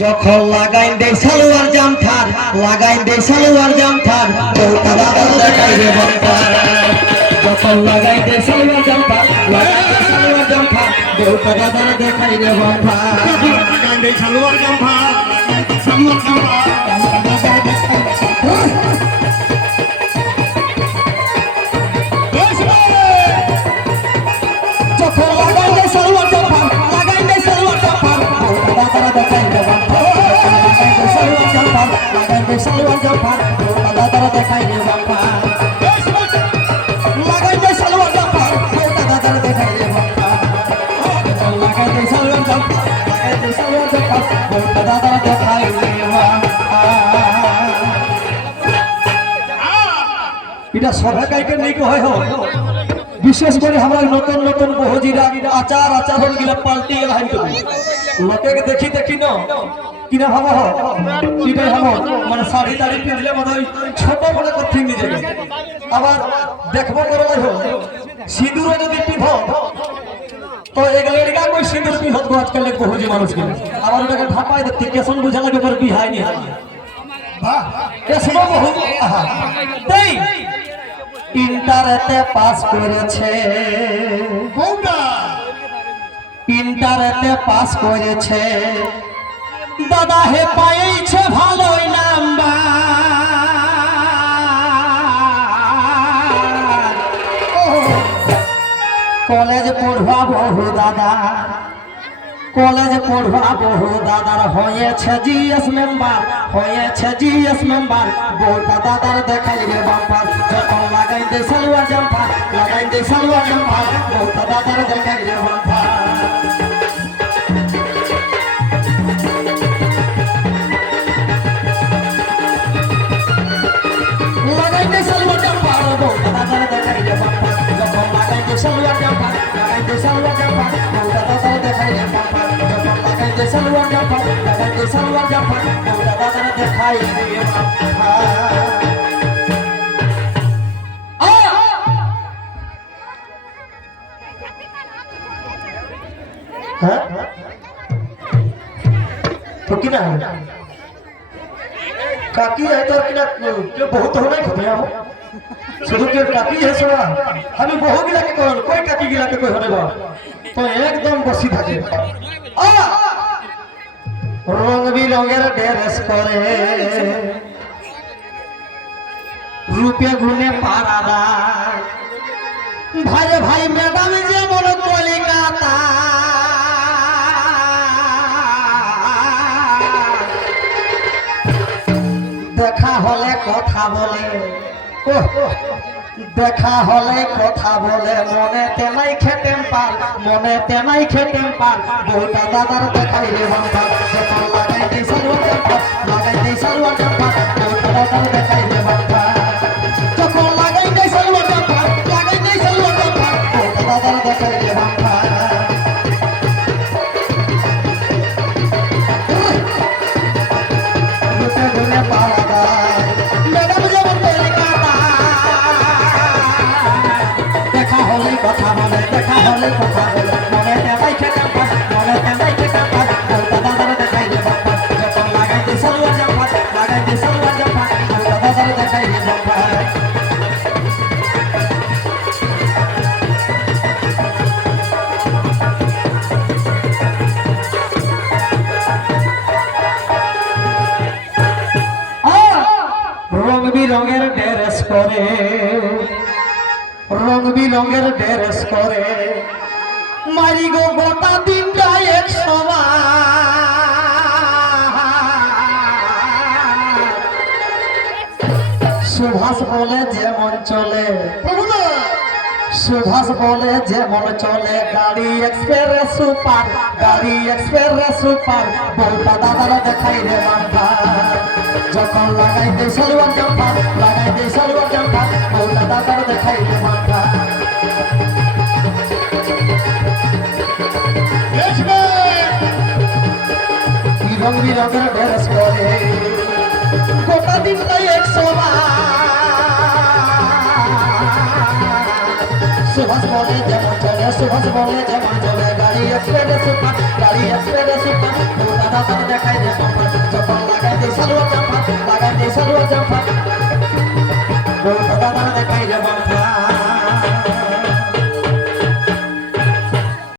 যখন লাগাইন দে সালোয়ার জামথার লাগাইন দে সালোয়ার জামথার বউটা দাদা দেখাই রে বাম্পার যখন লাগাইন দে সালোয়ার জামথার লাগাইন দে সালোয়ার জামথার বউটা দাদা দেখাই রে বাম্পার লাগাইন দে সালোয়ার জামথার সালোয়ার জামথার যখন লাগাইন দে সালোয়ার জামথার লাগাইন দে সালোয়ার জামথার বউটা দাদা দেখাই রে বাম্পার লাগাইন দে সালোয়ার জামথার বউটা দাদা দেখাই রে বাম্পার লাগাইন দে সালোয়ার জামথার বউটা দাদা দেখাই রে বাম্পার লাগাইন দে সালোয়ার জামথার লাগাইন দে সালোয়ার জামথার বউটা দাদা দেখাই রে বাম্পার এটা সভা কাইকে নেই হয় বিশেষ করে আমরা নতুন নতুন বহুজিরা আচার আচরণ গিলা পাল্টিয়ে লাইন করি লোকে দেখি দেখি না কিনা ভাবো কিটাই ভাবো মানে শাড়ি টাড়ি পিঁধলে মনে হয় ছোট মনে করছি নিজেকে আবার দেখবো করে লাইব সিঁদুরও যদি পিঁধ তো এগুলো কই সিঁদুর পিঁধত গো আজকাল বহুজি মানুষ কিনা আবার ওটাকে ঢাপাই দেখতে কেসন বুঝা লাগে পর বিহাই নি হয় বাহ কেসন বহু আহা তাই ইন্টারেতে পাস করেছে ইন্টারেতে পাস করেছে দাদা হে পাইছে ভালোই নাম্বার কলেজ পড়বা বহু দাদা কলেজ পড়বা বহু দাদার হয়েছে জিএস মেম্বার হয়েছে জিএস মেম্বার বউটা দাদার দেখাই রে বাম্পার যখন লাগাই দে সালোয়ার জাম্পার লাগাই দে সালোয়ার জাম্পার বউটা দাদার দেখাই রে বাম্পার লাগাই দে সালোয়ার জাম্পার বউটা দাদার দেখাই রে বাম্পার যখন লাগাই দে সালোয়ার জাম্পার লাগাই দে সালোয়ার জাম্পার বউটা দাদার দেখাই রে বাম্পার যখন লাগাই দে সালোয়ার জাম্পার লাগাই দে সালোয়ার জাম্পার বউটা দাদার দেখাই রে বাম্পার हाँ तो किना है काकी है तो किना जो बहुत होना ही खतरा हो शुरू के काकी है सोना हमें बहुत गिला के कोई काकी गिला के कोई होने बा तो एकदम बसी থাকে रंग बिरंगेर ड्रेस करे रूपे गुने पारादा भाई भाई मैडम जे बोलो कलिकाता দেখা হলে কথা বলে দেখা হলে কথা বলে মনে তেনাই খেতেম পার মনে তেনাই খেতেম পার বউটা দাদার দেখাই রে বাম্পার যখন লাগাই দে সালোয়ার জাম্পার লাগাই দে সালোয়ার জাম্পার বউটা দাদার দেখাই রে বাম্পার যখন লাগাই দে সালোয়ার জাম্পার লাগাই দে সালোয়ার জাম্পার বউটা দাদার দেখাই রে বাম্পার রূপে গুনে পারাদা ম্যাডাম যেমন কলিকাতা দেখা হলে কথা বলে দেখা হলে কথা বলে মনে তেনাই খেতে পার মনে তেনাই খেতে পার বউটা দাদার দেখাই রে বাম্পার যখন লাগাই দে সালোয়ার জাম্পার লাগাই দে সালোয়ার জাম্পার বউটা দাদার দেখাই রে বাম্পার রং বিরঙের ড্রেস করে রং বিরঙের ড্রেস করে মারি গো গোটা দিনটা এক সুভাষ বলে যেমন চলে সুভাষ বলে যেমন চলে গাড়ি এক্সপ্রেস সুপার গাড়ি এক্সপ্রেস সুপার বউটা দাদারা দেখাই রে বাম্পার যখন লাগাই দে সালোয়ার জাম্পার লাগাই দে সালোয়ার জাম্পার বউটা দাদারা দেখাই রে বাম্পার রং বিরঙের ড্রেস করে গোটা দিনটা 100 সুভাষ বলে যেমন চলে সুভাষ বলে যেমন চলে গাড়ি এক্সপ্রেস সুপার গাড়ি এক্সপ্রেস সুপার তো দাদা দাদা দেখাই দে পাপা যখন লাগাই দে সালোয়ার জাম্পার লাগাই দে সালোয়ার জাম্পার তো দাদা দাদা দেখাই